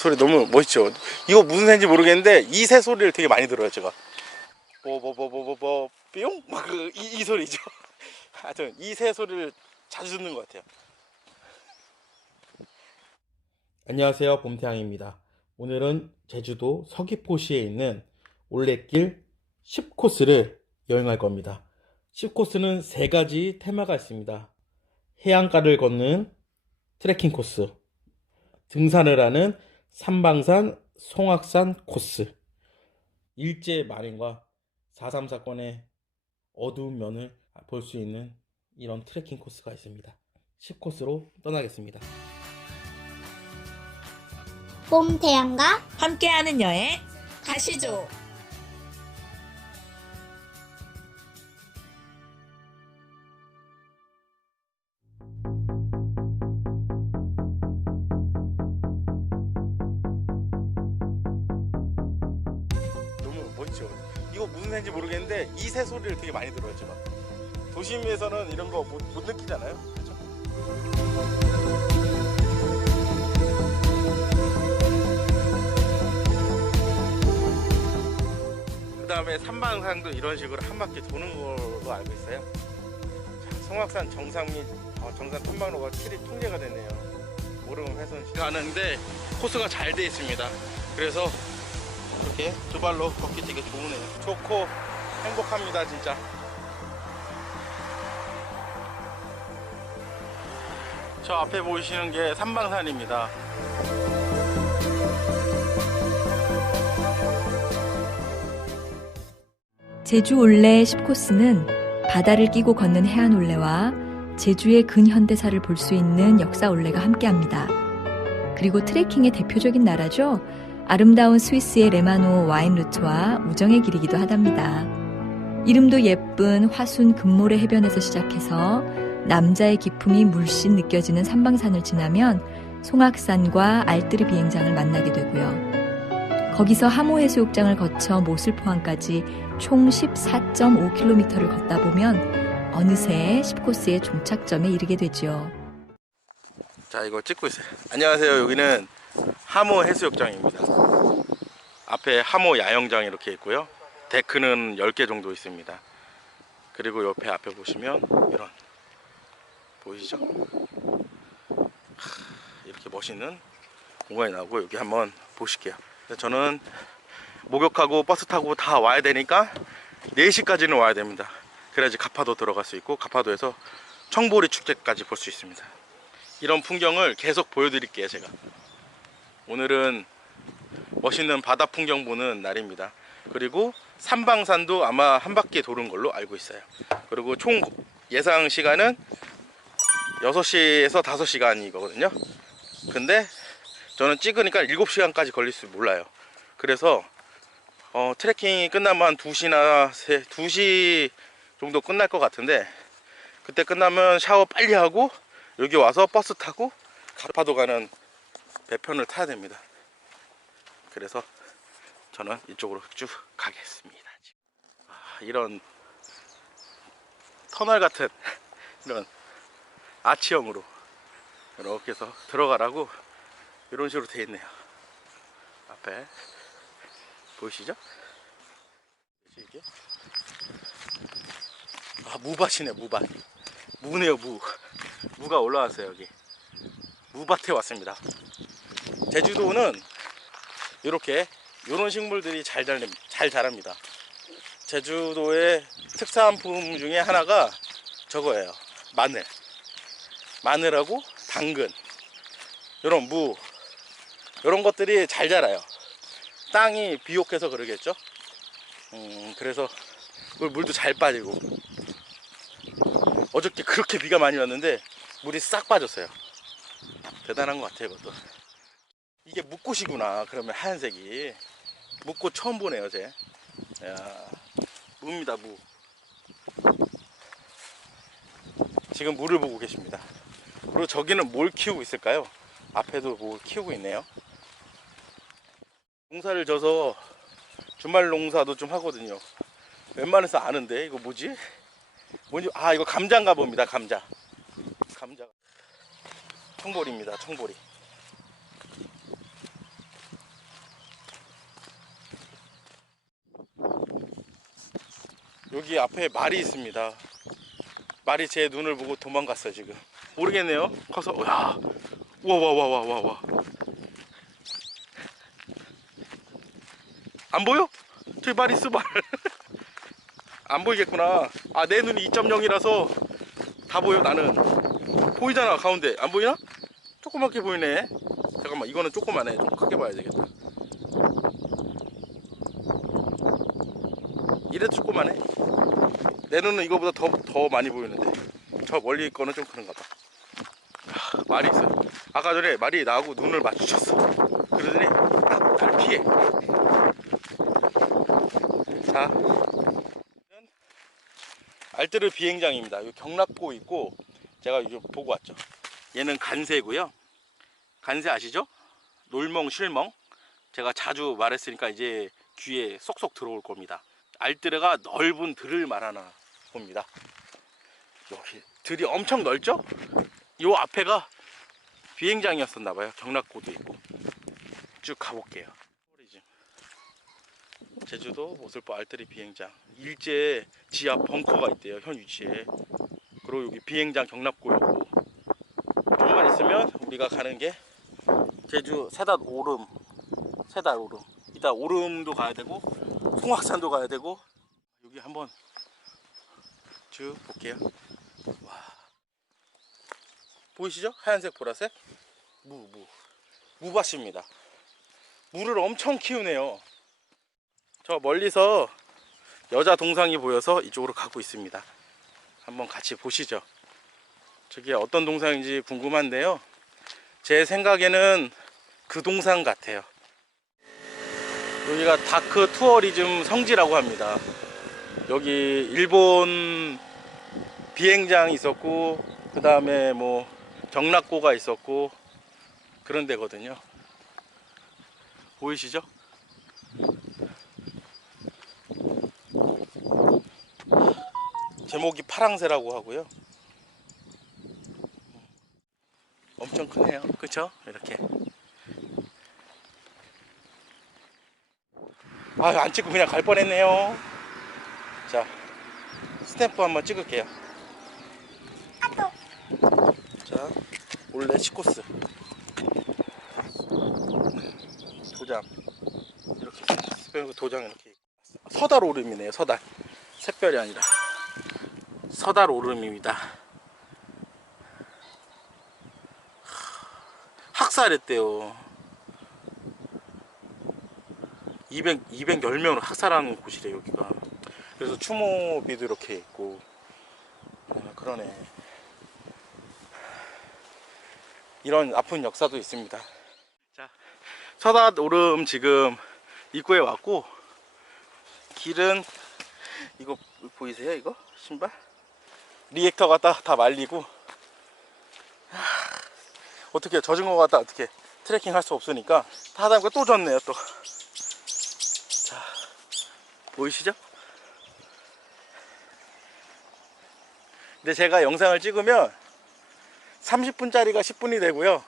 소리 너무 멋있죠. 이거 무슨 새인지 모르겠는데 이 새 소리를 되게 많이 들어요 제가. 뽀뽀뽀뽀뽀뽀 뿅 막 이 소리죠. 하여튼 이 새 소리를 자주 듣는 것 같아요. 안녕하세요, 봄태양입니다. 오늘은 제주도 서귀포시에 있는 올레길 10코스를 여행할 겁니다. 10코스는 3가지 테마가 있습니다. 해안가를 걷는 트레킹 코스, 등산을 하는 삼방산, 송악산 코스, 일제 만행과 4.3 사건의 어두운 면을 볼 수 있는 이런 트레킹 코스가 있습니다. 10코스로 떠나겠습니다. 봄태양과 함께하는 여행 가시죠. 너무 멋있죠. 이거 무슨 새인지 모르겠는데 이 새 소리를 되게 많이 들어요 제가. 도심에서는 이런 거 못 느끼잖아요. 그렇죠? 그 다음에 삼방산도 이런 식으로 한 바퀴 도는 걸로 알고 있어요. 자, 송악산 정상 및 정상 탐방로가 출입 통제가 되네요. 오름 훼손 가는데 코스가 잘 돼 있습니다. 그래서 이렇게 두 발로 걷기 되게 좋으네요. 좋고 행복합니다 진짜. 저 앞에 보이시는 게 삼방산입니다. 제주 올레 10코스는 바다를 끼고 걷는 해안 올레와 제주의 근현대사를 볼 수 있는 역사 올레가 함께합니다. 그리고 트레킹의 대표적인 나라죠. 아름다운 스위스의 레마노 와인 루트와 우정의 길이기도 하답니다. 이름도 예쁜 화순 금모래 해변에서 시작해서 남자의 기품이 물씬 느껴지는 삼방산을 지나면 송악산과 알뜨르 비행장을 만나게 되고요. 거기서 하모해수욕장을 거쳐 모슬포항까지 총 14.5km를 걷다 보면 어느새 10코스의 종착점에 이르게 되죠. 자, 이거 찍고 있어요. 안녕하세요. 여기는 하모 해수욕장입니다. 앞에 하모 야영장 이렇게 있고요. 데크는 10개 정도 있습니다. 그리고 옆에 앞에 보시면 이런 보이시죠? 이렇게 멋있는 공간이 나오고 여기 한번 보실게요. 저는 목욕하고 버스 타고 다 와야 되니까 4시까지는 와야 됩니다. 그래야지 가파도 들어갈 수 있고 가파도에서 청보리 축제까지 볼 수 있습니다. 이런 풍경을 계속 보여드릴게요. 제가 오늘은 멋있는 바다 풍경 보는 날입니다. 그리고 삼방산도 아마 한 바퀴 도는 걸로 알고 있어요. 그리고 총 예상 시간은 6시에서 5시간이거든요 근데 저는 찍으니까 7시간까지 걸릴 줄 몰라요. 그래서 트레킹이 끝나면 한 2시 정도 끝날 것 같은데, 그때 끝나면 샤워 빨리 하고 여기 와서 버스 타고 가파도 가는 배편을 타야 됩니다. 그래서 저는 이쪽으로 쭉 가겠습니다. 이런 터널 같은 이런 아치형으로 이렇게 해서 들어가라고 이런 식으로 되어 있네요. 앞에 보이시죠? 이게 무밭이네. 무밭. 무네요. 무가 올라왔어요. 여기 무밭에 왔습니다. 제주도는 이렇게 이런 식물들이 잘 자랍니다. 제주도의 특산품 중에 하나가 저거예요. 마늘하고 당근, 이런 무, 이런 것들이 잘 자라요. 땅이 비옥해서 그러겠죠. 그래서 물도 잘 빠지고, 어저께 그렇게 비가 많이 왔는데 물이 싹 빠졌어요. 대단한 것 같아요. 이것도. 이게 묵꽃이구나. 그러면 하얀색이 묵꽃 처음 보네요. 제 무입니다. 무. 지금 물을 보고 계십니다. 그리고 저기는 뭘 키우고 있을까요? 앞에도 뭘 키우고 있네요. 농사를 져서 주말 농사도 좀 하거든요. 웬만해서 아는데 이거 뭐지? 이거 감자인가 봅니다. 감자. 청보리입니다. 청보리. 여기 앞에 말이 있습니다. 말이 제 눈을 보고 도망갔어요 지금. 모르겠네요. 커서 야, 와. 안 보여? 저기 말 있어 말. 안 보이겠구나. 아, 내 눈이 2.0이라서 다 보여. 나는 보이잖아. 가운데 안 보이나? 조그맣게 보이네. 잠깐만, 이거는 조그만해. 좀 크게 봐야 되겠다. 이래도 조그만해. 내 눈은 이거보다 더 많이 보이는데 저 멀리 거는 좀 그런가 봐. 말이 있어요. 아까 전에 말이 나하고 눈을 마주쳤어. 그러더니 딱 날 피해. 자, 알뜨르 비행장입니다. 여기 경락고 있고 제가 이거 보고 왔죠. 얘는 간새고요. 간새 아시죠? 놀멍 실멍. 제가 자주 말했으니까 이제 귀에 쏙쏙 들어올 겁니다. 알뜨르가 넓은 들을 말하나 봅니다. 여기 들이 엄청 넓죠? 요 앞에가 비행장이었었나봐요. 경락고도 있고. 쭉 가볼게요. 제주도 모슬포 알뜨르 비행장. 일제 지하 벙커가 있대요. 현 위치에. 그리고 여기 비행장 경락고였고, 좀만 있으면 우리가 가는 게 제주 세달 오름. 이따 오름도 가야 되고 송악산도 가야 되고. 여기 한번 쭉 볼게요. 와, 보이시죠? 하얀색 보라색 무밭입니다. 무를 엄청 키우네요. 저 멀리서 여자 동상이 보여서 이쪽으로 가고 있습니다. 한번 같이 보시죠. 저게 어떤 동상인지 궁금한데요, 제 생각에는 그 동상 같아요. 여기가 다크 투어리즘 성지라고 합니다. 여기 일본 비행장이 있었고, 그 다음에 뭐 경락고가 있었고 그런 데거든요. 보이시죠? 제목이 파랑새라고 하고요. 엄청 크네요. 그쵸? 이렇게. 아, 안 찍고 그냥 갈 뻔했네요. 자, 스탬프 한번 찍을게요. 자, 올레 시코스 도장 이렇게 도장 이렇게. 서달 오름이네요. 서달, 샛별이 아니라 서달 오름입니다. 학살했대요. 210명을 학살하는 곳이래 여기가. 그래서 추모비도 이렇게 있고. 그러네. 이런 아픈 역사도 있습니다. 자, 서달 오름 지금 입구에 왔고, 길은 이거 보이세요? 이거 신발 리액터 갖다 다 말리고. 어떻게 젖은 거 갖다 어떻게 트레킹 할 수 없으니까 다 하다 보니까 또 젖네요 또. 자, 보이시죠? 근데 제가 영상을 찍으면 30분짜리가 10분이 되고요,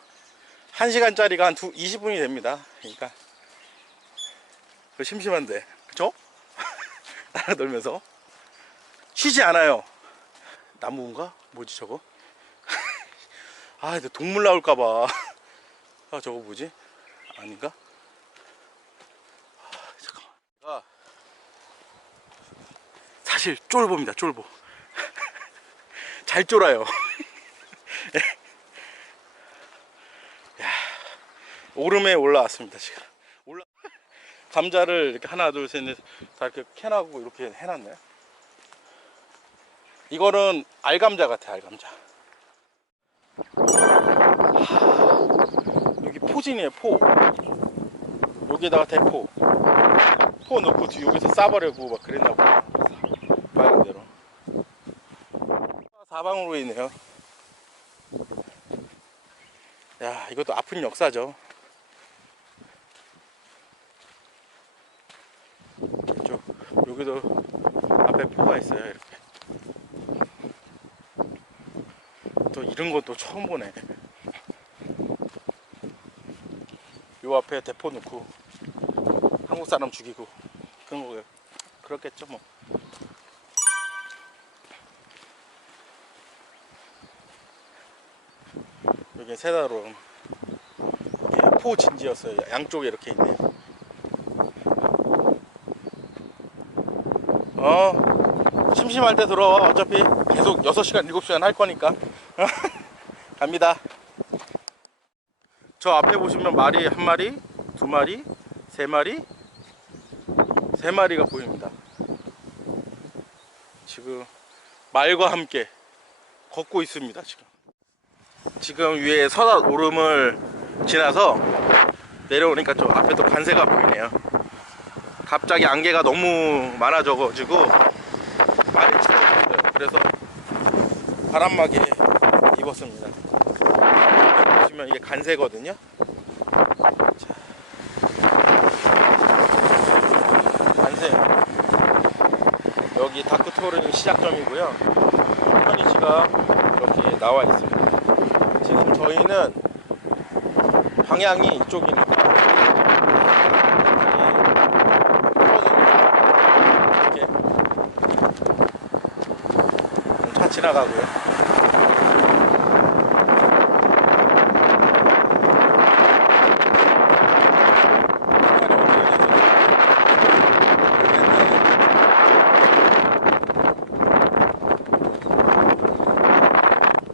1시간짜리가 한 20분이 됩니다. 그러니까 심심한데, 그쵸? 날아돌면서 쉬지 않아요. 나무인가? 뭐지 저거? 아, 근데 동물 나올까봐. 아, 저거 뭐지? 아닌가? 잠깐만. 아, 사실 쫄보입니다. 쫄보. 잘 쫄아요. 야, 오름에 올라왔습니다 지금. 감자를 이렇게 하나 둘 셋 넷 다 이렇게 캐나고 이렇게 해놨네. 이거는 알감자 같아. 알감자. 여기 포진이에요. 포. 여기다가 대포 포 넣고 뒤 여기서 싸버리고 막 그랬나 보다. 빨간 대로 사방으로 있네요. 야, 이것도 아픈 역사죠. 이쪽 여기도 앞에 포가 있어요. 이렇게 또 이런 것도 처음 보네. 요 앞에 대포 넣고 한국 사람 죽이고 그런 거예요. 그렇겠죠 뭐. 여기 세다로 포 진지였어요. 양쪽에 이렇게 있네요. 심심할 때 들어와. 어차피 계속 6시간 7시간 할 거니까. 갑니다. 저 앞에 보시면 말이 한 마리, 두 마리, 세 마리, 세 마리가 보입니다. 지금 말과 함께 걷고 있습니다. 지금 위에 서다 오름을 지나서 내려오니까 좀 앞에 또 관새가 보이네요. 갑자기 안개가 너무 많아져가지고 말이 추워졌어요. 그래서 바람막이 입었습니다. 보시면 이게 간새거든요. 자, 간새. 여기 다크토르니 시작점이고요. 현이지가 이렇게 나와 있습니다. 지금 저희는 방향이 이쪽이니까 이렇게 차 지나가고요.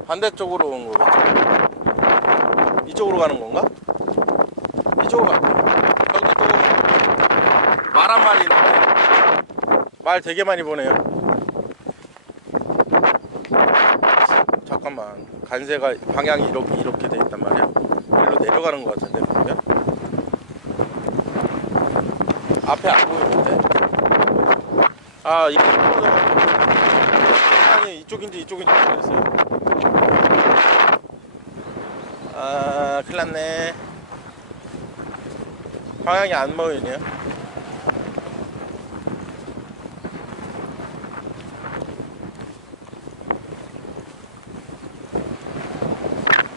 반대쪽으로 온 거겠죠? 이쪽으로 가는 건가? 이쪽으로 가는 거야. 여기도 말 한 마리 있는데 말 되게 많이 보네요. 잠깐만, 간새가 방향이 이렇게 돼 있단 말이야. 일로 내려가는 것 같은데 보면 앞에 안 보이는데. 아, 이게 방향이 이쪽인지 모르겠어요. 아, 큰일 났네. 방향이 안 보이네요.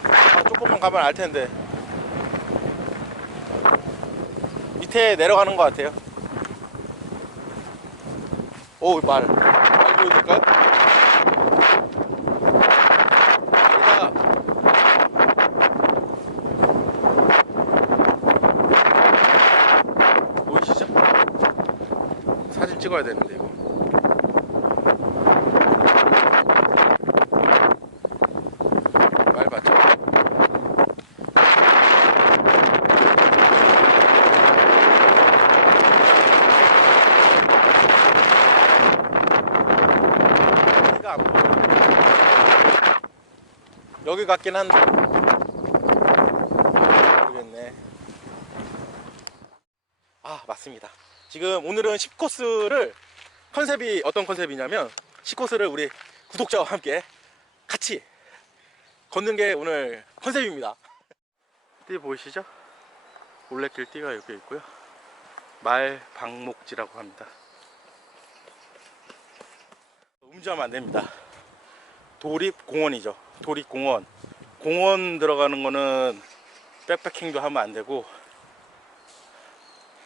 아, 조금만 가면 알 텐데. 밑에 내려가는 것 같아요. 오, 말 보여드릴까요? 보이시죠? 사진 찍어야 되는데 이거. 말 맞죠? 해가 안 보여. 여기 같긴 한데 모르겠네. 아, 맞습니다. 지금 오늘은 10코스를 컨셉이 어떤 컨셉이냐면 10코스를 우리 구독자와 함께 같이 걷는 게 오늘 컨셉입니다. 띠 보이시죠? 올레길 띠가 여기 있고요. 말방목지라고 합니다. 음주하면 안 됩니다. 도립공원이죠. 도립공원. 공원 들어가는 거는 백패킹도 하면 안 되고,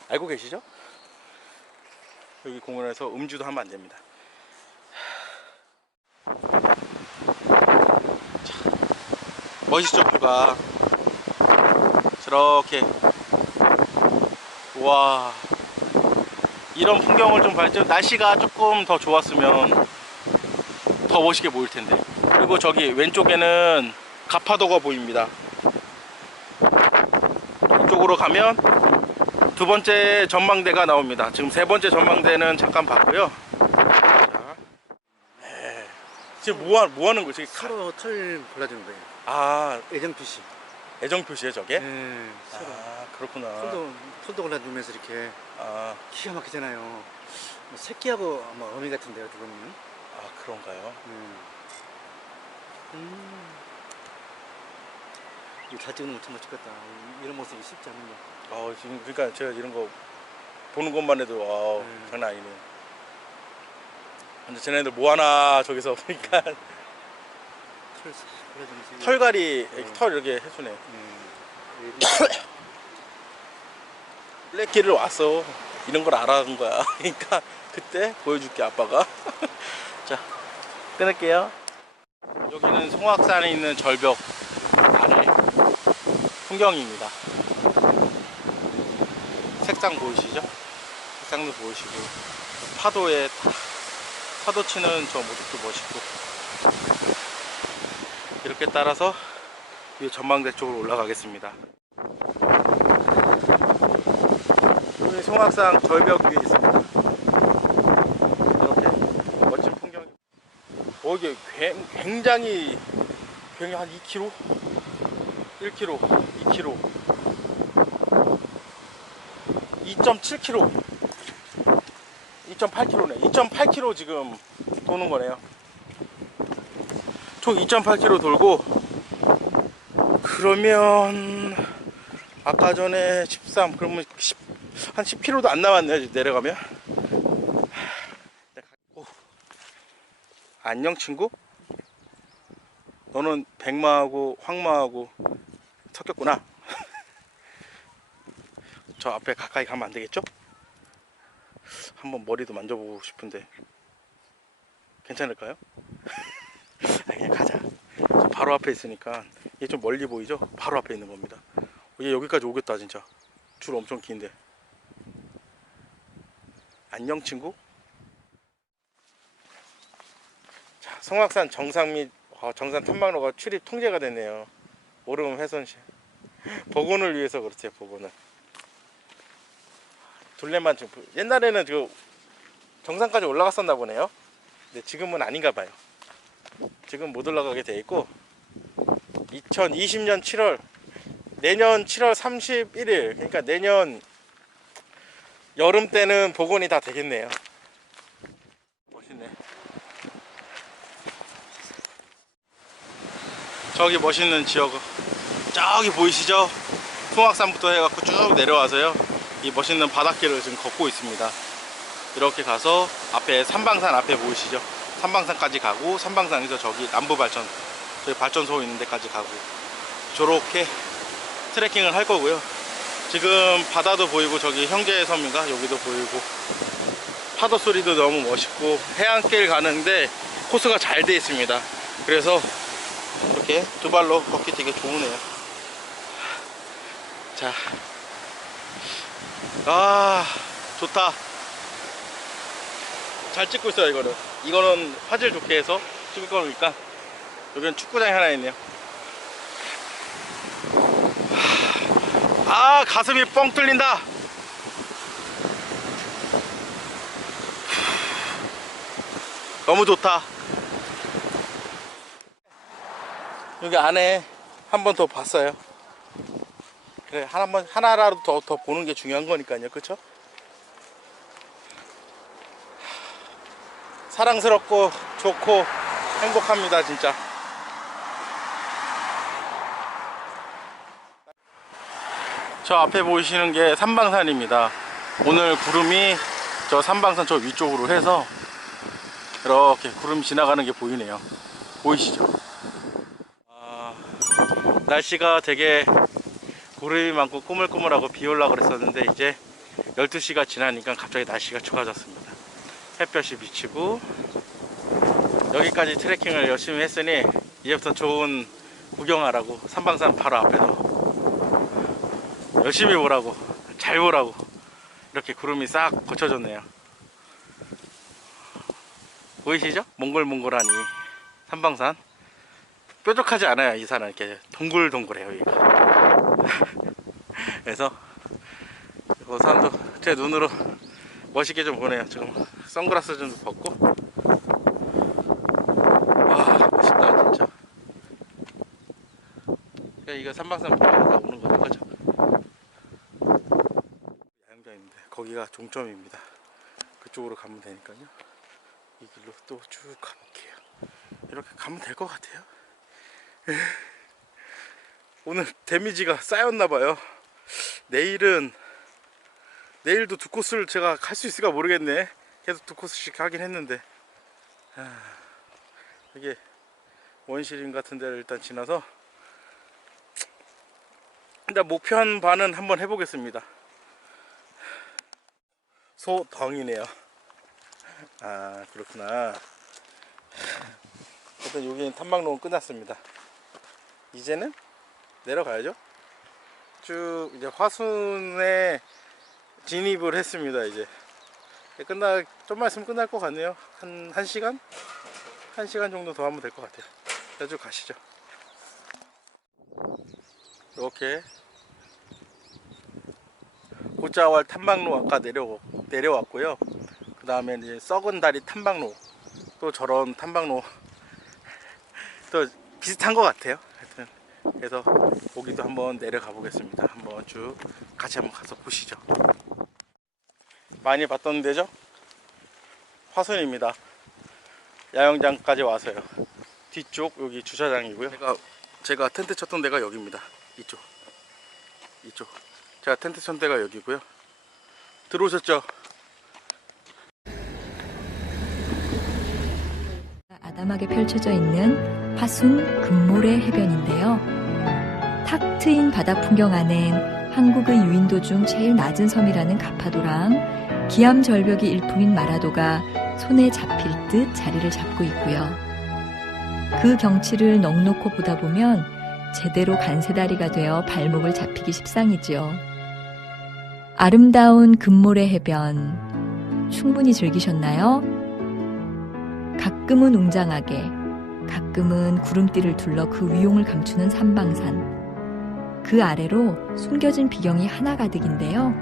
알고 계시죠? 여기 공원에서 음주도 하면 안 됩니다. 자, 멋있죠, 뷰가. 저렇게. 와, 이런 풍경을 좀 발전, 날씨가 조금 더 좋았으면 더 멋있게 보일 텐데. 그리고 저기 왼쪽에는 가파도가 보입니다. 이쪽으로 가면 두 번째 전망대가 나옵니다. 지금 세 번째 전망대는 잠깐 봤고요. 자, 지금 뭐 하는 거예요? 저기 서로 털 골라주는 거예요. 아, 애정 표시. 애정 표시에 저게? 네, 서로. 아, 그렇구나. 손도 골라주면서 이렇게. 아, 기가 막히잖아요. 뭐 새끼하고 아마 어미 같은데요, 어떻게 보면. 아, 그런가요? 이거 잘 찍으면 정말 좋겠다. 이런 모습이 쉽지 않은데. 지금 그러니까 제가 이런 거 보는 것만 해도 장난 아니네. 근데 쟤네들 뭐 하나 저기서 보니까 털 싹 골라주면서. 털갈이 털 이렇게 해주네. 블랙길을 왔어. 이런 걸 알아는 거야. 그러니까 그때 보여줄게, 아빠가. 자, 끊을게요. 여기는 송악산에 있는 절벽 아래 풍경입니다. 색상 보이시죠? 색상도 보이시고 파도에 파도 치는 저 모습도 멋있고 이렇게 따라서 이 전망대 쪽으로 올라가겠습니다. 여기 송악산 절벽 위에 있습니다. 이렇게 멋진 풍경이. 이게 굉장히 한 2km? 1km, 2km, 2.7km, 2.8km네. 2.8km 지금 도는 거네요. 총 2.8km 돌고, 그러면 아까 전에 13, 그러면 한 10km도 안 남았네요. 내려가면. 안녕 친구? 너는 백마하고 황마하고 섞였구나. 저 앞에 가까이 가면 안 되겠죠? 한번 머리도 만져보고 싶은데 괜찮을까요? 그냥 가자. 바로 앞에 있으니까 이게 좀 멀리 보이죠? 바로 앞에 있는 겁니다. 얘 여기까지 오겠다 진짜. 줄 엄청 긴데. 안녕 친구? 자, 송악산 정상 및 정산 탐방로가 출입 통제가 됐네요. 오름 훼손시. 복원을 위해서 그렇지. 복원을. 둘레만 좀. 옛날에는 그 정상까지 올라갔었나 보네요. 근데 지금은 아닌가 봐요. 지금 못 올라가게 돼 있고 2020년 7월 내년 7월 31일 그러니까 내년 여름 때는 복원이 다 되겠네요. 멋있네. 저기 멋있는 지역 저기 보이시죠? 송악산부터 해갖고 쭉 내려와서요 이 멋있는 바닷길을 지금 걷고 있습니다. 이렇게 가서 앞에 삼방산 앞에 보이시죠? 삼방산까지 가고 삼방산에서 저기 남부발전 저기 발전소 있는 데까지 가고 저렇게 트레킹을 할 거고요. 지금 바다도 보이고 저기 형제의 섬인가 여기도 보이고 파도 소리도 너무 멋있고 해안길 가는데 코스가 잘 돼 있습니다. 그래서 이렇게 두 발로 걷기 되게 좋으네요. 자, 좋다. 잘 찍고 있어요. 이거는 화질 좋게 해서 찍을 거니까. 여기는 축구장이 하나 있네요. 가슴이 뻥 뚫린다. 너무 좋다. 여기 안에 한 번 더 봤어요. 그래, 하나라도 더 보는 게 중요한 거니까요. 그쵸? 사랑스럽고 좋고 행복합니다 진짜. 저 앞에 보이시는 게 삼방산입니다. 오늘 구름이 저 삼방산 저 위쪽으로 해서 이렇게 구름이 지나가는 게 보이네요. 보이시죠? 날씨가 되게 구름이 많고 꾸물꾸물하고 비 올라고 그랬었는데 이제 12시가 지나니까 갑자기 날씨가 좋아졌습니다. 햇볕이 비치고 여기까지 트레킹을 열심히 했으니 이제부터 좋은 구경하라고 삼방산 바로 앞에서 열심히 보라고 잘 보라고 이렇게 구름이 싹 거쳐졌네요. 보이시죠? 몽골몽골하니 삼방산 뾰족하지 않아요. 이 산은 이렇게 동글동글해요 여기가. 그래서 이 산도 제 눈으로 멋있게 좀 보네요. 지금 선글라스 좀 벗고. 와 멋있다 진짜. 이거 삼방산 보면서 오는 거죠. 그죠? 야영장인데 거기가 종점입니다. 그쪽으로 가면 되니까요. 이 길로 또 쭉 가볼게요. 이렇게 가면 될 것 같아요. 오늘 데미지가 쌓였나봐요. 내일도 두 코스를 제가 갈 수 있을까 모르겠네. 계속 두 코스씩 하긴 했는데 이게 원시림 같은 데를 일단 지나서 일단 목표한 바는 한번 해보겠습니다. 소덩이네요. 그렇구나. 일단 여기는 탐방로는 끝났습니다. 이제는 내려가야죠. 쭉 이제 화순에 진입을 했습니다. 이제 좀만 있으면 끝날 것 같네요. 한 1시간? 1시간 정도 더 하면 될 것 같아요. 자, 쭉 가시죠. 이렇게 고자왈 탐방로 아까 내려왔고요. 그 다음에 이제 썩은 다리 탐방로, 또 저런 탐방로 또 비슷한 것 같아요. 하여튼 그래서 거기도 한번 내려가 보겠습니다. 한번 쭉 같이 한번 가서 보시죠. 많이 봤던 데죠? 화순입니다. 야영장까지 와서요. 뒤쪽 여기 주차장이고요. 제가 텐트 쳤던 데가 여기입니다. 이쪽 제가 텐트 쳤던 데가 여기고요. 들어오셨죠? 아담하게 펼쳐져 있는 화순 금모래 해변인데요. 탁 트인 바다 풍경 안엔 한국의 유인도 중 제일 낮은 섬이라는 가파도랑 기암 절벽이 일품인 마라도가 손에 잡힐 듯 자리를 잡고 있고요. 그 경치를 넋놓고 보다 보면 제대로 간세다리가 되어 발목을 잡히기 십상이지요. 아름다운 금모래 해변 충분히 즐기셨나요? 가끔은 웅장하게, 가끔은 구름띠를 둘러 그 위용을 감추는 삼방산. 그 아래로 숨겨진 비경이 하나가득인데요.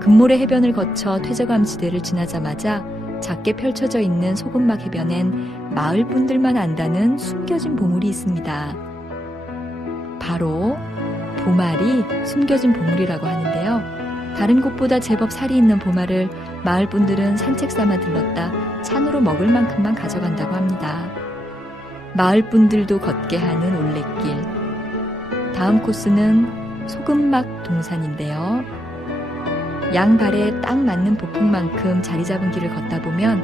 금모래 해변을 거쳐 퇴저감지대를 지나자마자 작게 펼쳐져 있는 소금막 해변엔 마을 분들만 안다는 숨겨진 보물이 있습니다. 바로 보말이 숨겨진 보물이라고 하는데요. 다른 곳보다 제법 살이 있는 보말을 마을 분들은 산책 삼아 들렀다 찬으로 먹을 만큼만 가져간다고 합니다. 마을 분들도 걷게 하는 올레길. 다음 코스는 소금막 동산인데요. 양발에 딱 맞는 보폭만큼 자리 잡은 길을 걷다 보면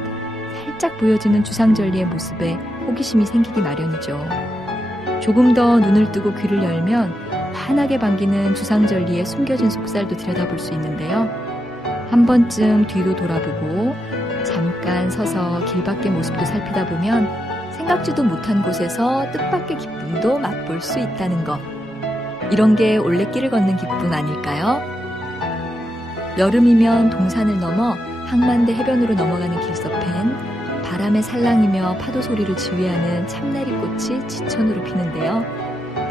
살짝 보여지는 주상절리의 모습에 호기심이 생기기 마련이죠. 조금 더 눈을 뜨고 귀를 열면 환하게 반기는 주상절리의 숨겨진 속살도 들여다볼 수 있는데요. 한 번쯤 뒤도 돌아보고 잠깐 서서 길 밖의 모습도 살피다 보면 생각지도 못한 곳에서 뜻밖의 기쁨도 맛볼 수 있다는 것. 이런 게 올레길을 걷는 기쁨 아닐까요? 여름이면 동산을 넘어 항만대 해변으로 넘어가는 길서펜 바람에 살랑이며 파도 소리를 지휘하는 참내리꽃이 지천으로 피는데요.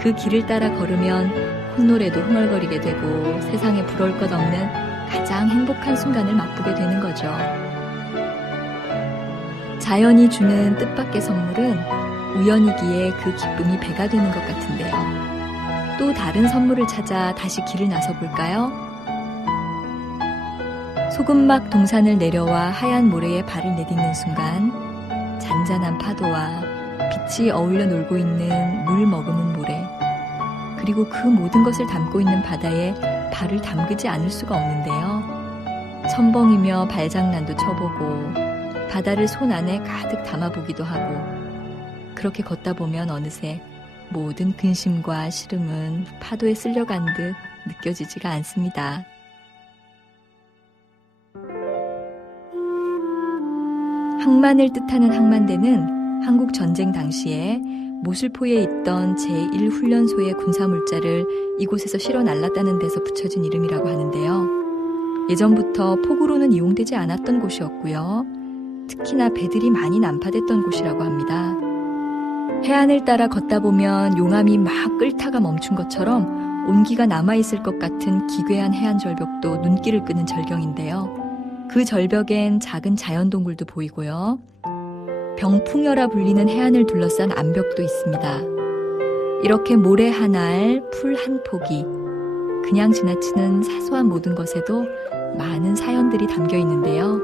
그 길을 따라 걸으면 콧노래도 흥얼거리게 되고 세상에 부러울 것 없는 가장 행복한 순간을 맛보게 되는 거죠. 자연이 주는 뜻밖의 선물은 우연이기에 그 기쁨이 배가 되는 것 같은데요. 또 다른 선물을 찾아 다시 길을 나서 볼까요? 소금막 동산을 내려와 하얀 모래에 발을 내딛는 순간 잔잔한 파도와 빛이 어울려 놀고 있는 물 머금은 모래, 그리고 그 모든 것을 담고 있는 바다에 발을 담그지 않을 수가 없는데요. 첨벙이며 발장난도 쳐보고 바다를 손 안에 가득 담아보기도 하고, 그렇게 걷다 보면 어느새 모든 근심과 시름은 파도에 쓸려간 듯 느껴지지가 않습니다. 항만을 뜻하는 항만대는 한국 전쟁 당시에 모슬포에 있던 제1훈련소의 군사물자를 이곳에서 실어 날랐다는 데서 붙여진 이름이라고 하는데요. 예전부터 포구로는 이용되지 않았던 곳이었고요. 특히나 배들이 많이 난파됐던 곳이라고 합니다. 해안을 따라 걷다 보면 용암이 막 끓다가 멈춘 것처럼 온기가 남아있을 것 같은 기괴한 해안 절벽도 눈길을 끄는 절경인데요. 그 절벽엔 작은 자연동굴도 보이고요. 병풍여라 불리는 해안을 둘러싼 암벽도 있습니다. 이렇게 모래 한 알, 풀 한 포기, 그냥 지나치는 사소한 모든 것에도 많은 사연들이 담겨 있는데요.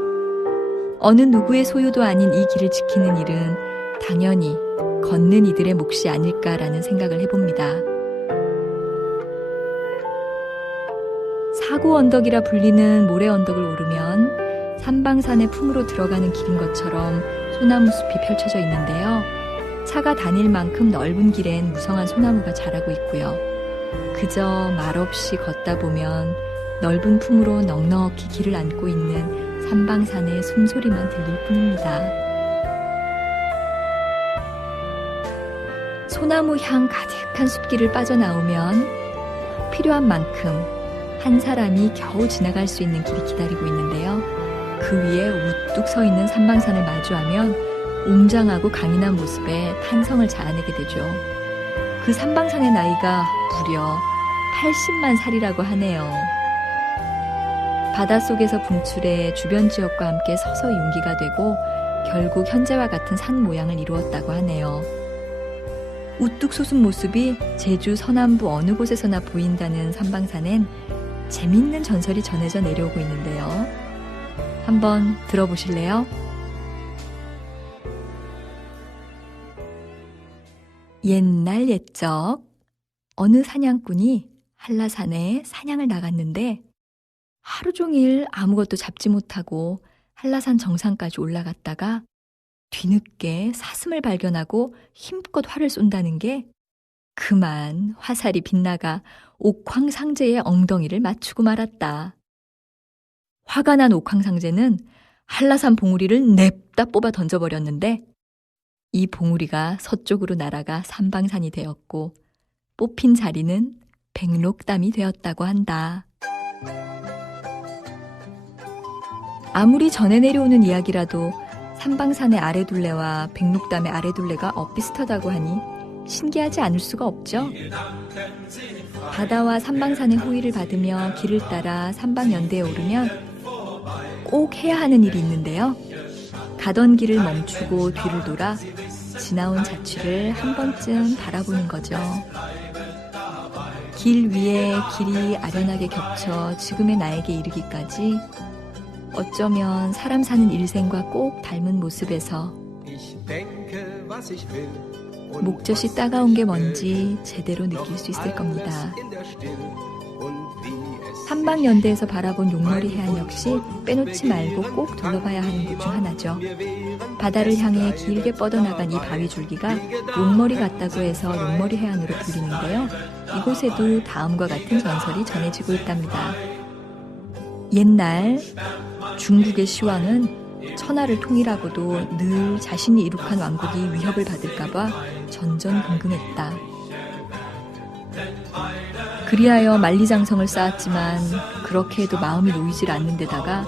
어느 누구의 소유도 아닌 이 길을 지키는 일은 당연히 걷는 이들의 몫이 아닐까라는 생각을 해봅니다. 사고 언덕이라 불리는 모래 언덕을 오르면 삼방산의 품으로 들어가는 길인 것처럼 소나무 숲이 펼쳐져 있는데요. 차가 다닐 만큼 넓은 길엔 무성한 소나무가 자라고 있고요. 그저 말없이 걷다 보면 넓은 품으로 넉넉히 길을 안고 있는 삼방산의 숨소리만 들릴 뿐입니다. 소나무 향 가득한 숲길을 빠져나오면 필요한 만큼 한 사람이 겨우 지나갈 수 있는 길이 기다리고 있는데요. 그 위에 우뚝 서 있는 삼방산을 마주하면 웅장하고 강인한 모습에 탄성을 자아내게 되죠. 그 삼방산의 나이가 무려 80만 살이라고 하네요. 바닷속에서 분출해 주변 지역과 함께 서서히 융기가 되고 결국 현재와 같은 산 모양을 이루었다고 하네요. 우뚝 솟은 모습이 제주 서남부 어느 곳에서나 보인다는 삼방산엔 재밌는 전설이 전해져 내려오고 있는데요. 한번 들어보실래요? 옛날 옛적 어느 사냥꾼이 한라산에 사냥을 나갔는데 하루 종일 아무것도 잡지 못하고 한라산 정상까지 올라갔다가 뒤늦게 사슴을 발견하고 힘껏 활을 쏜다는 게 그만 화살이 빗나가 옥황상제의 엉덩이를 맞추고 말았다. 화가 난 옥황상제는 한라산 봉우리를 냅다 뽑아 던져버렸는데 이 봉우리가 서쪽으로 날아가 삼방산이 되었고 뽑힌 자리는 백록담이 되었다고 한다. 아무리 전해 내려오는 이야기라도 삼방산의 아래둘레와 백록담의 아래둘레가 엇비슷하다고 하니 신기하지 않을 수가 없죠. 바다와 삼방산의 호의를 받으며 길을 따라 삼방연대에 오르면 꼭 해야 하는 일이 있는데요. 가던 길을 멈추고 뒤를 돌아 지나온 자취를 한 번쯤 바라보는 거죠. 길 위에 길이 아련하게 겹쳐 지금의 나에게 이르기까지 어쩌면 사람 사는 일생과 꼭 닮은 모습에서 목젖이 따가운 게 뭔지 제대로 느낄 수 있을 겁니다. 삼방연대에서 바라본 용머리 해안 역시 빼놓지 말고 꼭 둘러봐야 하는 곳 중 하나죠. 바다를 향해 길게 뻗어나간 이 바위 줄기가 용머리 같다고 해서 용머리 해안으로 불리는데요. 이곳에도 다음과 같은 전설이 전해지고 있답니다. 옛날 중국의 시왕은 천하를 통일하고도 늘 자신이 이룩한 왕국이 위협을 받을까봐 전전긍긍했다. 그리하여 만리장성을 쌓았지만 그렇게 해도 마음이 놓이질 않는 데다가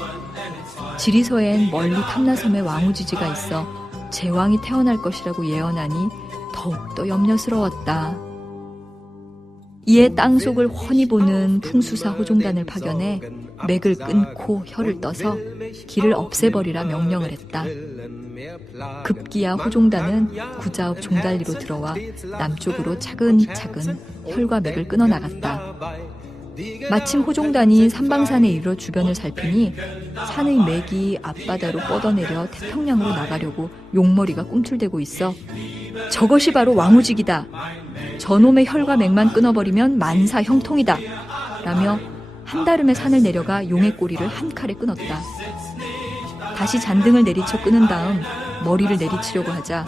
지리서엔 멀리 탐나섬에 왕우지지가 있어 제왕이 태어날 것이라고 예언하니 더욱더 염려스러웠다. 이에 땅속을 훤히 보는 풍수사 호종단을 파견해 맥을 끊고 혀를 떠서 길을 없애버리라 명령을 했다. 급기야 호종단은 구자읍 종달리로 들어와 남쪽으로 차근차근 혈과 맥을 끊어 나갔다. 마침 호종단이 삼방산에 이르러 주변을 살피니 산의 맥이 앞바다로 뻗어내려 태평양으로 나가려고 용머리가 꿈틀대고 있어 저것이 바로 왕우직이다. 저놈의 혈과 맥만 끊어버리면 만사 형통이다. 라며 한다름의 산을 내려가 용의 꼬리를 한 칼에 끊었다. 다시 잔등을 내리쳐 끊은 다음 머리를 내리치려고 하자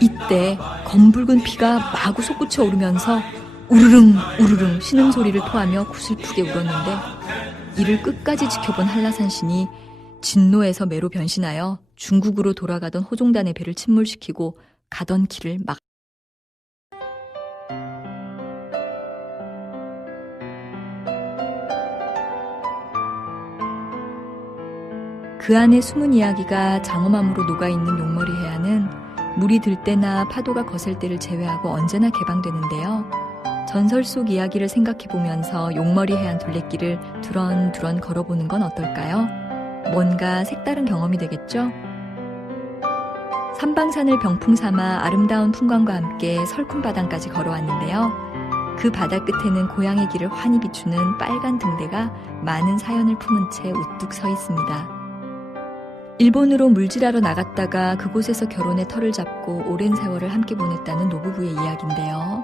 이때 검붉은 피가 마구 솟구쳐 오르면서 우르릉 우르릉 신음소리를 토하며 구슬프게 울었는데 이를 끝까지 지켜본 한라산 신이 진노에서 매로 변신하여 중국으로 돌아가던 호종단의 배를 침몰시키고 가던 길을 막 그 안에 숨은 이야기가 장엄함으로 녹아있는 용머리 해안은 물이 들 때나 파도가 거셀 때를 제외하고 언제나 개방되는데요. 전설 속 이야기를 생각해보면서 용머리 해안 둘레길을 두런두런 걸어보는 건 어떨까요? 뭔가 색다른 경험이 되겠죠? 삼방산을 병풍 삼아 아름다운 풍광과 함께 설큰 바당까지 걸어왔는데요. 그 바다 끝에는 고향의 길을 환히 비추는 빨간 등대가 많은 사연을 품은 채 우뚝 서 있습니다. 일본으로 물질하러 나갔다가 그곳에서 결혼해 터를 잡고 오랜 세월을 함께 보냈다는 노부부의 이야기인데요.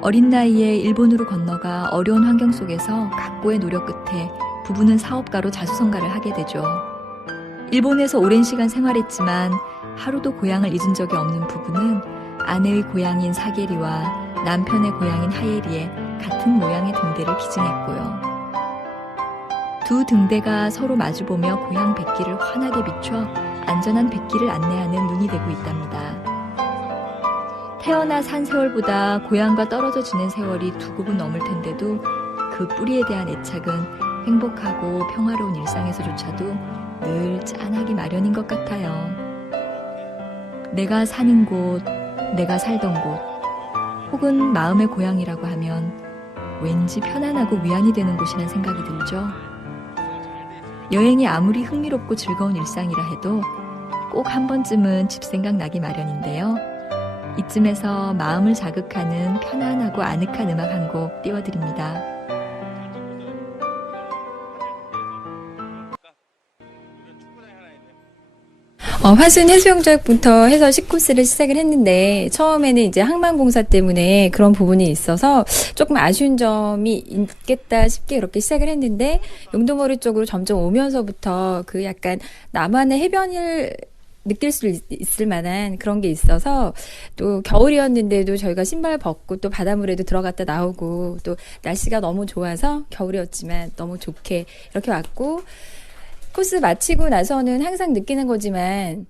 어린 나이에 일본으로 건너가 어려운 환경 속에서 각고의 노력 끝에 부부는 사업가로 자수성가를 하게 되죠. 일본에서 오랜 시간 생활했지만 하루도 고향을 잊은 적이 없는 부부는 아내의 고향인 사계리와 남편의 고향인 하예리에 같은 모양의 등대를 기증했고요. 두 등대가 서로 마주보며 고향 백기를 환하게 비춰 안전한 백기를 안내하는 눈이 되고 있답니다. 태어나 산 세월보다 고향과 떨어져 지낸 세월이 2곱은 넘을 텐데도 그 뿌리에 대한 애착은 행복하고 평화로운 일상에서조차도 늘 짠하기 마련인 것 같아요. 내가 사는 곳, 내가 살던 곳, 혹은 마음의 고향이라고 하면 왠지 편안하고 위안이 되는 곳이란 생각이 들죠. 여행이 아무리 흥미롭고 즐거운 일상이라 해도 꼭 한 번쯤은 집 생각 나기 마련인데요. 이쯤에서 마음을 자극하는 편안하고 아늑한 음악 한 곡 띄워드립니다. 화순 해수욕장부터 해서 10코스를 시작을 했는데 처음에는 이제 항만공사 때문에 그런 부분이 있어서 조금 아쉬운 점이 있겠다 싶게 그렇게 시작을 했는데 용도모리 쪽으로 점점 오면서부터 그 약간 나만의 해변을 느낄 수 있을 만한 그런 게 있어서 또 겨울이었는데도 저희가 신발 벗고 또 바닷물에도 들어갔다 나오고 또 날씨가 너무 좋아서 겨울이었지만 너무 좋게 이렇게 왔고 코스 마치고 나서는 항상 느끼는 거지만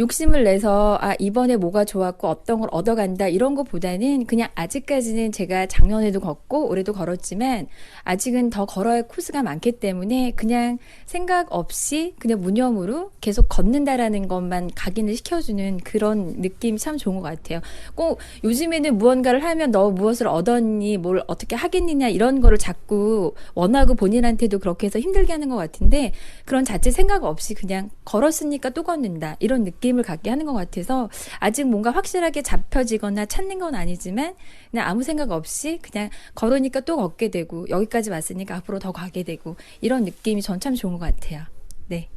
욕심을 내서 이번에 뭐가 좋았고 어떤 걸 얻어간다 이런 것보다는 그냥 아직까지는 제가 작년에도 걷고 올해도 걸었지만 아직은 더 걸어야 할 코스가 많기 때문에 그냥 생각 없이 그냥 무념으로 계속 걷는다라는 것만 각인을 시켜주는 그런 느낌이 참 좋은 것 같아요. 꼭 요즘에는 무언가를 하면 너 무엇을 얻었니 뭘 어떻게 하겠느냐 이런 거를 자꾸 원하고 본인한테도 그렇게 해서 힘들게 하는 것 같은데 그런 자체 생각 없이 그냥 걸었으니까 또 걷는다 이런 느낌을 갖게 하는 것 같아서 아직 뭔가 확실하게 잡혀지거나 찾는 건 아니지만 그냥 아무 생각 없이 그냥 걸으니까 또 걷게 되고 여기까지 왔으니까 앞으로 더 가게 되고 이런 느낌이 전 참 좋은 것 같아요. 네.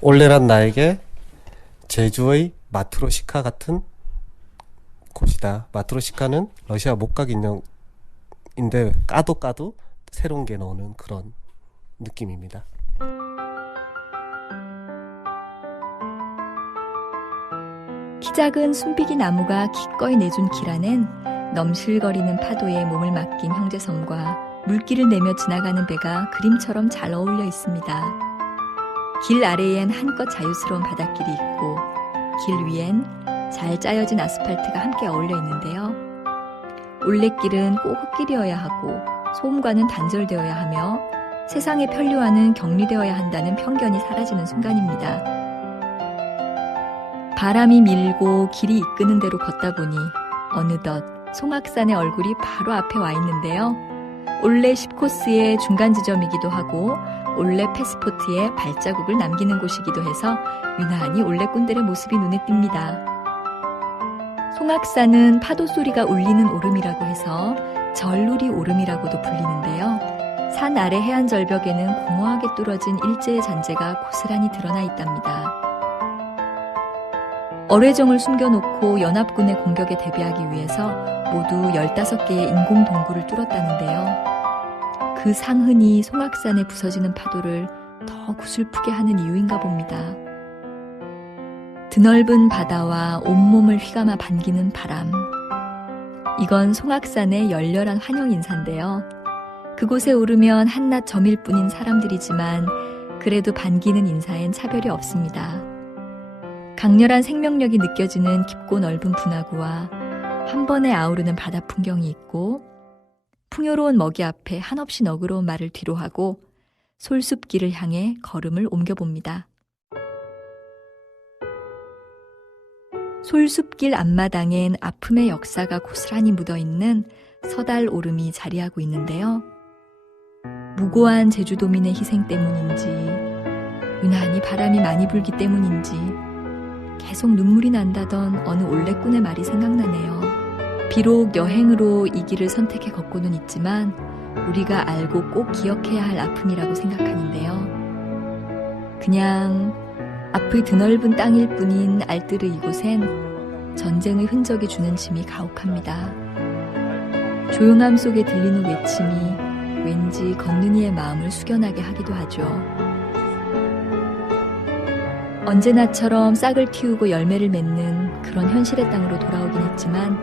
올레란 나에게 제주의 마트로시카 같은 곳이다. 마트로시카는 러시아 목각 인형인데 까도 새로운 게 나오는 그런 느낌입니다. 키 작은 순비기 나무가 기꺼이 내준 길 안엔 넘실거리는 파도에 몸을 맡긴 형제섬과 물길을 내며 지나가는 배가 그림처럼 잘 어울려 있습니다. 길 아래엔 한껏 자유스러운 바닷길이 있고 길 위엔 잘 짜여진 아스팔트가 함께 어울려 있는데요. 올레길은 꼭 흙길이어야 하고 소음과는 단절되어야 하며 세상에 편류와는 격리되어야 한다는 편견이 사라지는 순간입니다. 바람이 밀고 길이 이끄는 대로 걷다 보니 어느덧 송악산의 얼굴이 바로 앞에 와 있는데요. 올레 10코스의 중간 지점이기도 하고 올레 패스포트에 발자국을 남기는 곳이기도 해서 유난히 올레꾼들의 모습이 눈에 띕니다. 송악산은 파도 소리가 울리는 오름이라고 해서 절누리 오름이라고도 불리는데요. 산 아래 해안 절벽에는 공허하게 뚫어진 일제의 잔재가 고스란히 드러나 있답니다. 어뢰정을 숨겨놓고 연합군의 공격에 대비하기 위해서 모두 15개의 인공 동굴을 뚫었다는데요. 그 상흔이 송악산에 부서지는 파도를 더 구슬프게 하는 이유인가 봅니다. 드넓은 바다와 온몸을 휘감아 반기는 바람. 이건 송악산의 열렬한 환영 인사인데요. 그곳에 오르면 한낱 점일 뿐인 사람들이지만 그래도 반기는 인사엔 차별이 없습니다. 강렬한 생명력이 느껴지는 깊고 넓은 분화구와 한 번에 아우르는 바다 풍경이 있고 풍요로운 먹이 앞에 한없이 너그러운 말을 뒤로하고 솔숲길을 향해 걸음을 옮겨봅니다. 솔숲길 앞마당엔 아픔의 역사가 고스란히 묻어있는 서달 오름이 자리하고 있는데요. 무고한 제주도민의 희생 때문인지 유난히 바람이 많이 불기 때문인지 계속 눈물이 난다던 어느 올레꾼의 말이 생각나네요. 비록 여행으로 이 길을 선택해 걷고는 있지만 우리가 알고 꼭 기억해야 할 아픔이라고 생각하는데요. 그냥 앞의 드넓은 땅일 뿐인 알뜨르 이곳엔 전쟁의 흔적이 주는 짐이 가혹합니다. 조용함 속에 들리는 외침이 왠지 걷는 이의 마음을 숙연하게 하기도 하죠. 언제나처럼 싹을 틔우고 열매를 맺는 그런 현실의 땅으로 돌아오긴 했지만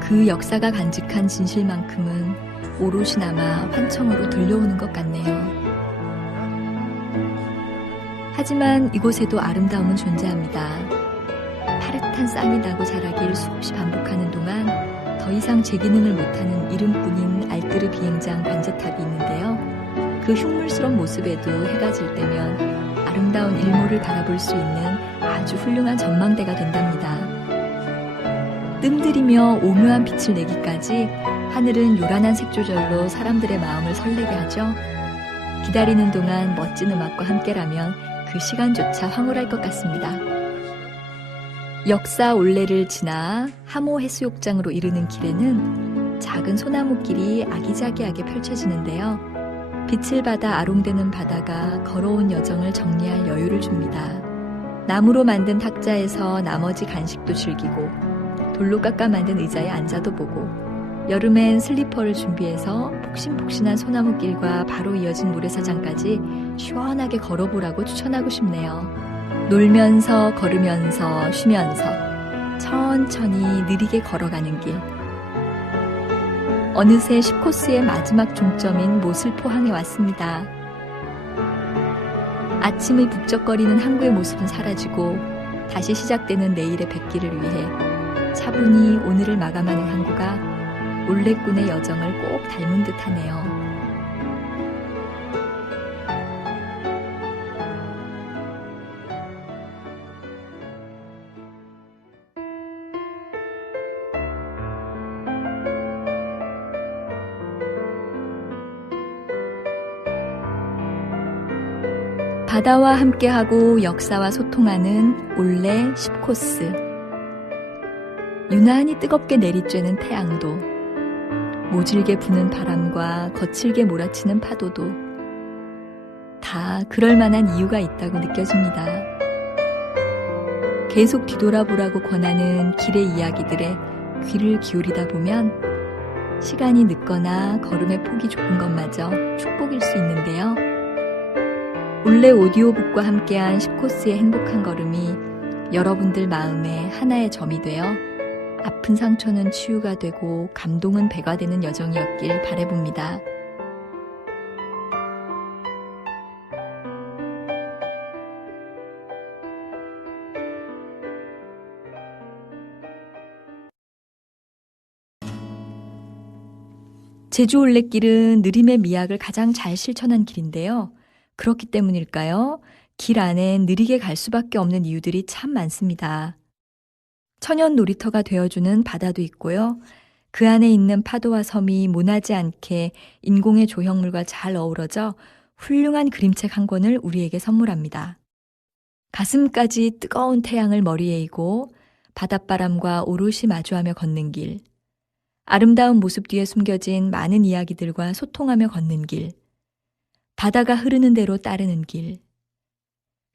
그 역사가 간직한 진실만큼은 오롯이나마 환청으로 들려오는 것 같네요. 하지만 이곳에도 아름다움은 존재합니다. 파릇한 쌍이 나고 자라길 수없이 반복하는 동안 더 이상 제 기능을 못하는 이름뿐인 빅드르 비행장 관제탑이 있는데요. 그 흉물스러운 모습에도 해가 질 때면 아름다운 일몰을 바라볼 수 있는 아주 훌륭한 전망대가 된답니다. 뜸들이며 오묘한 빛을 내기까지 하늘은 요란한 색조절로 사람들의 마음을 설레게 하죠. 기다리는 동안 멋진 음악과 함께라면 그 시간조차 황홀할 것 같습니다. 역사 올레를 지나 하모 해수욕장으로 이르는 길에는 작은 소나무길이 아기자기하게 펼쳐지는데요. 빛을 받아 아롱대는 바다가 걸어온 여정을 정리할 여유를 줍니다. 나무로 만든 탁자에서 나머지 간식도 즐기고 돌로 깎아 만든 의자에 앉아도 보고 여름엔 슬리퍼를 준비해서 폭신폭신한 소나무길과 바로 이어진 모래사장까지 시원하게 걸어보라고 추천하고 싶네요. 놀면서 걸으면서 쉬면서 천천히 느리게 걸어가는 길. 어느새 10코스의 마지막 종점인 모슬포항에 왔습니다. 아침의 북적거리는 항구의 모습은 사라지고 다시 시작되는 내일의 백기를 위해 차분히 오늘을 마감하는 항구가 올레꾼의 여정을 꼭 닮은 듯하네요. 바다와 함께하고 역사와 소통하는 올레 10코스. 유난히 뜨겁게 내리쬐는 태양도, 모질게 부는 바람과 거칠게 몰아치는 파도도 다 그럴 만한 이유가 있다고 느껴집니다. 계속 뒤돌아보라고 권하는 길의 이야기들에 귀를 기울이다 보면 시간이 늦거나 걸음의 폭이 좁은 것마저 축복일 수 있는데요. 올레 오디오북과 함께한 10코스의 행복한 걸음이 여러분들 마음에 하나의 점이 되어 아픈 상처는 치유가 되고 감동은 배가 되는 여정이었길 바라봅니다. 제주 올레길은 느림의 미학을 가장 잘 실천한 길인데요. 그렇기 때문일까요? 길 안엔 느리게 갈 수밖에 없는 이유들이 참 많습니다. 천연 놀이터가 되어주는 바다도 있고요. 그 안에 있는 파도와 섬이 모나지 않게 인공의 조형물과 잘 어우러져 훌륭한 그림책 한 권을 우리에게 선물합니다. 가슴까지 뜨거운 태양을 머리에 이고 바닷바람과 오롯이 마주하며 걷는 길. 아름다운 모습 뒤에 숨겨진 많은 이야기들과 소통하며 걷는 길. 바다가 흐르는 대로 따르는 길.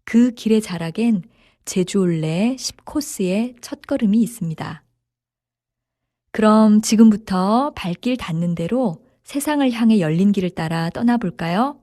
그 길의 자락엔 제주 올레 10코스의 첫걸음이 있습니다. 그럼 지금부터 발길 닿는 대로 세상을 향해 열린 길을 따라 떠나볼까요?